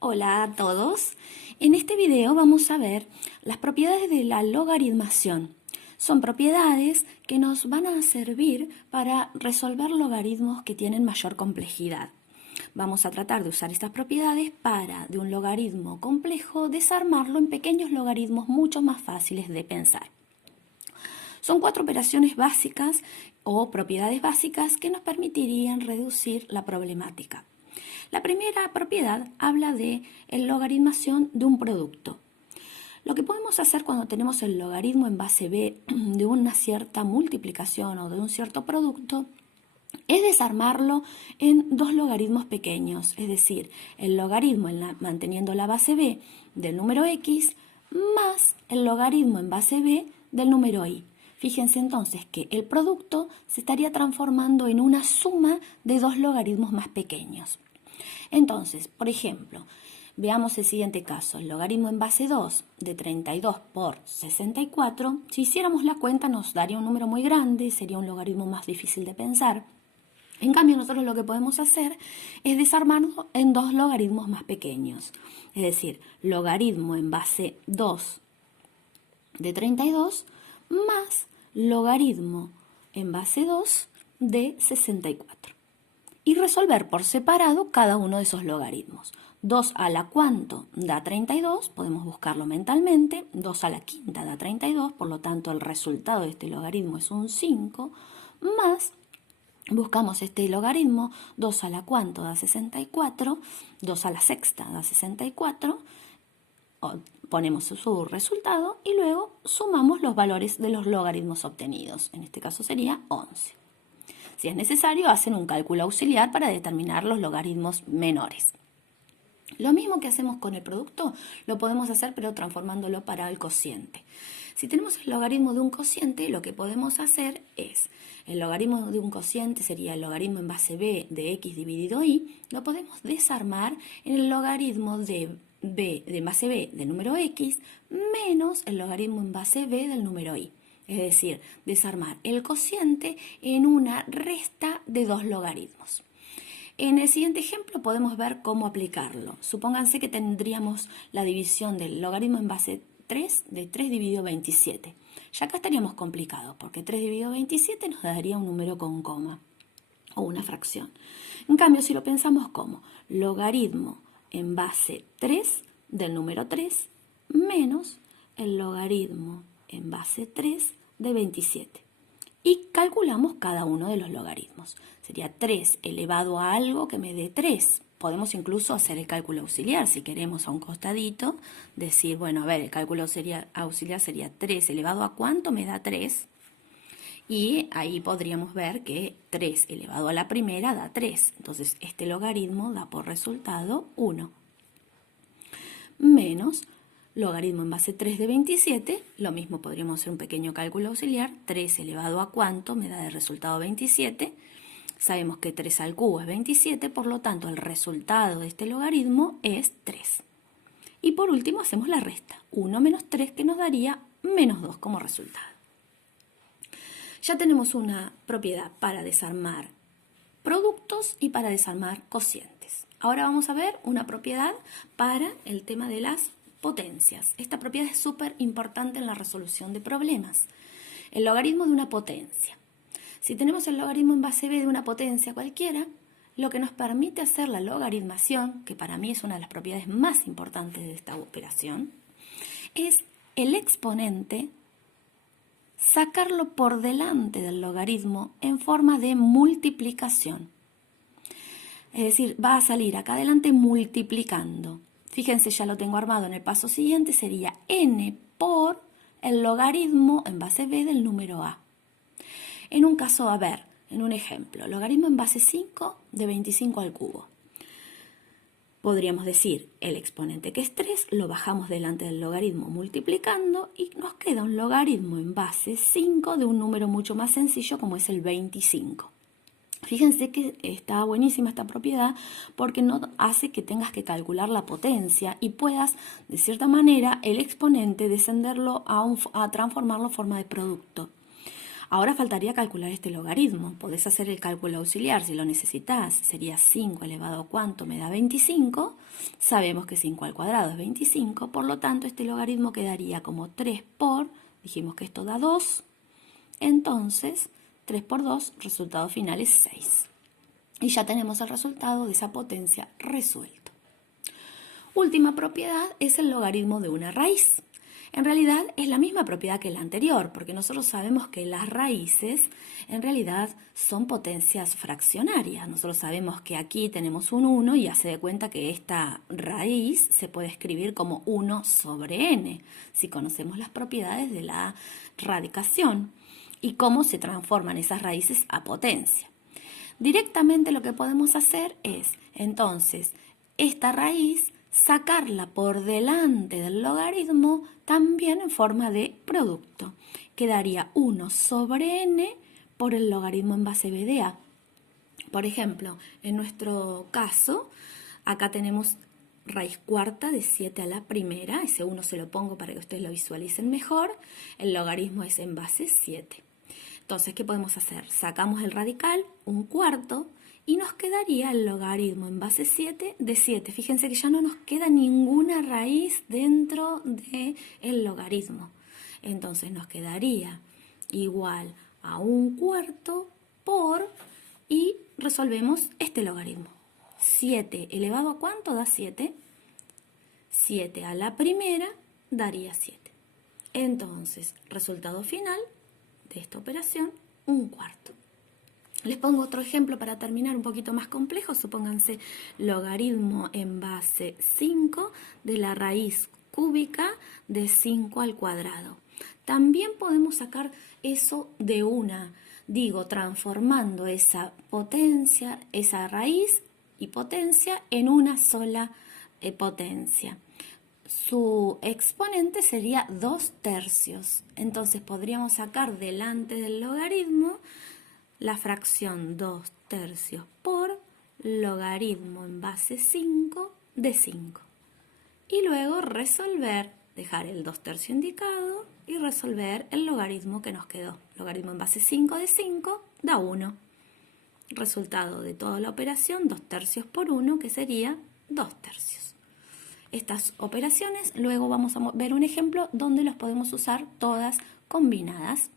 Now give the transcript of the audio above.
Hola a todos. En este video vamos a ver las propiedades de la logaritmación. Son propiedades que nos van a servir para resolver logaritmos que tienen mayor complejidad. Vamos a tratar de usar estas propiedades para, de un logaritmo complejo, desarmarlo en pequeños logaritmos mucho más fáciles de pensar. Son 4 operaciones básicas o propiedades básicas que nos permitirían reducir la problemática. La primera propiedad habla de la logaritmación de un producto. Lo que podemos hacer cuando tenemos el logaritmo en base b de una cierta multiplicación o de un cierto producto es desarmarlo en dos logaritmos pequeños, es decir, el logaritmo manteniendo la base b del número x más el logaritmo en base b del número y. Fíjense entonces que el producto se estaría transformando en una suma de dos logaritmos más pequeños. Entonces, por ejemplo, veamos el siguiente caso. El logaritmo en base 2 de 32 por 64, si hiciéramos la cuenta nos daría un número muy grande, sería un logaritmo más difícil de pensar. En cambio, nosotros lo que podemos hacer es desarmarlo en dos logaritmos más pequeños. Es decir, logaritmo en base 2 de 32 más logaritmo en base 2 de 64. Y resolver por separado cada uno de esos logaritmos. 2 a la cuánto da 32, podemos buscarlo mentalmente. 2 a la quinta da 32, por lo tanto el resultado de este logaritmo es un 5, más, buscamos este logaritmo, 2 a la cuánto da 64, 2 a la sexta da 64, ponemos su resultado y luego sumamos los valores de los logaritmos obtenidos. En este caso sería 11. Si es necesario, hacen un cálculo auxiliar para determinar los logaritmos menores. Lo mismo que hacemos con el producto, lo podemos hacer pero transformándolo para el cociente. Si tenemos el logaritmo de un cociente, lo que podemos hacer es, el logaritmo de un cociente sería el logaritmo en base b de x dividido y, lo podemos desarmar en el logaritmo de base b del número x menos el logaritmo en base b del número y. Es decir, desarmar el cociente en una resta de dos logaritmos. En el siguiente ejemplo podemos ver cómo aplicarlo. Supónganse que tendríamos la división del logaritmo en base 3 de 3 dividido 27. Ya acá estaríamos complicados porque 3 dividido 27 nos daría un número con coma o una fracción. En cambio, si lo pensamos como logaritmo en base 3 del número 3 menos el logaritmo en base 3 de 27. Y calculamos cada uno de los logaritmos. Sería 3 elevado a algo que me dé 3. Podemos incluso hacer el cálculo auxiliar si queremos a un costadito. Decir, bueno, a ver, el cálculo auxiliar sería 3 elevado a cuánto me da 3. Y ahí podríamos ver que 3 elevado a la primera da 3. Entonces, este logaritmo da por resultado 1. Menos logaritmo en base 3 de 27, lo mismo podríamos hacer un pequeño cálculo auxiliar, 3 elevado a cuánto me da de resultado 27, sabemos que 3 al cubo es 27, por lo tanto el resultado de este logaritmo es 3. Y por último hacemos la resta, 1 menos 3 que nos daría menos 2 como resultado. Ya tenemos una propiedad para desarmar productos y para desarmar cocientes. Ahora vamos a ver una propiedad para el tema de las potencias. Esta propiedad es súper importante en la resolución de problemas. El logaritmo de una potencia. Si tenemos el logaritmo en base b de una potencia cualquiera, lo que nos permite hacer la logaritmación, que para mí es una de las propiedades más importantes de esta operación, es el exponente sacarlo por delante del logaritmo en forma de multiplicación. Es decir, va a salir acá adelante multiplicando. Fíjense, ya lo tengo armado en el paso siguiente, sería n por el logaritmo en base b del número a. En un caso, a ver, en un ejemplo, logaritmo en base 5 de 25 al cubo. Podríamos decir, el exponente que es 3, lo bajamos delante del logaritmo multiplicando y nos queda un logaritmo en base 5 de un número mucho más sencillo como es el 25. Fíjense que está buenísima esta propiedad porque no hace que tengas que calcular la potencia y puedas, de cierta manera, el exponente descenderlo a transformarlo en forma de producto. Ahora faltaría calcular este logaritmo. Podés hacer el cálculo auxiliar si lo necesitas. Sería 5 elevado a cuánto me da 25. Sabemos que 5 al cuadrado es 25. Por lo tanto, este logaritmo quedaría como 3 por, dijimos que esto da 2. Entonces, 3 por 2, resultado final es 6. Y ya tenemos el resultado de esa potencia resuelto. Última propiedad es el logaritmo de una raíz. En realidad es la misma propiedad que la anterior, porque nosotros sabemos que las raíces en realidad son potencias fraccionarias. Nosotros sabemos que aquí tenemos un 1 y hace de cuenta que esta raíz se puede escribir como 1 sobre n, si conocemos las propiedades de la radicación y cómo se transforman esas raíces a potencia. Directamente lo que podemos hacer es, entonces, esta raíz sacarla por delante del logaritmo también en forma de producto. Quedaría 1 sobre n por el logaritmo en base b de a. Por ejemplo, en nuestro caso, acá tenemos raíz cuarta de 7 a la primera. Ese 1 se lo pongo para que ustedes lo visualicen mejor. El logaritmo es en base 7. Entonces, ¿qué podemos hacer? Sacamos el radical, un cuarto, y nos quedaría el logaritmo en base 7 de 7. Fíjense que ya no nos queda ninguna raíz dentro del logaritmo. Entonces nos quedaría igual a un cuarto por, y resolvemos este logaritmo. 7 elevado a ¿cuánto da 7? 7 a la primera daría 7. Entonces, resultado final de esta operación, un cuarto. Les pongo otro ejemplo para terminar un poquito más complejo. Supónganse logaritmo en base 5 de la raíz cúbica de 5 al cuadrado. También podemos sacar eso de una, transformando esa potencia, esa raíz y potencia en una sola potencia. Su exponente sería 2 tercios. Entonces podríamos sacar delante del logaritmo la fracción 2 tercios por logaritmo en base 5 de 5. Y luego resolver, dejar el 2 tercios indicado y resolver el logaritmo que nos quedó. Logaritmo en base 5 de 5 da 1. Resultado de toda la operación, 2 tercios por 1, que sería 2 tercios. Estas operaciones, luego vamos a ver un ejemplo donde las podemos usar todas combinadas.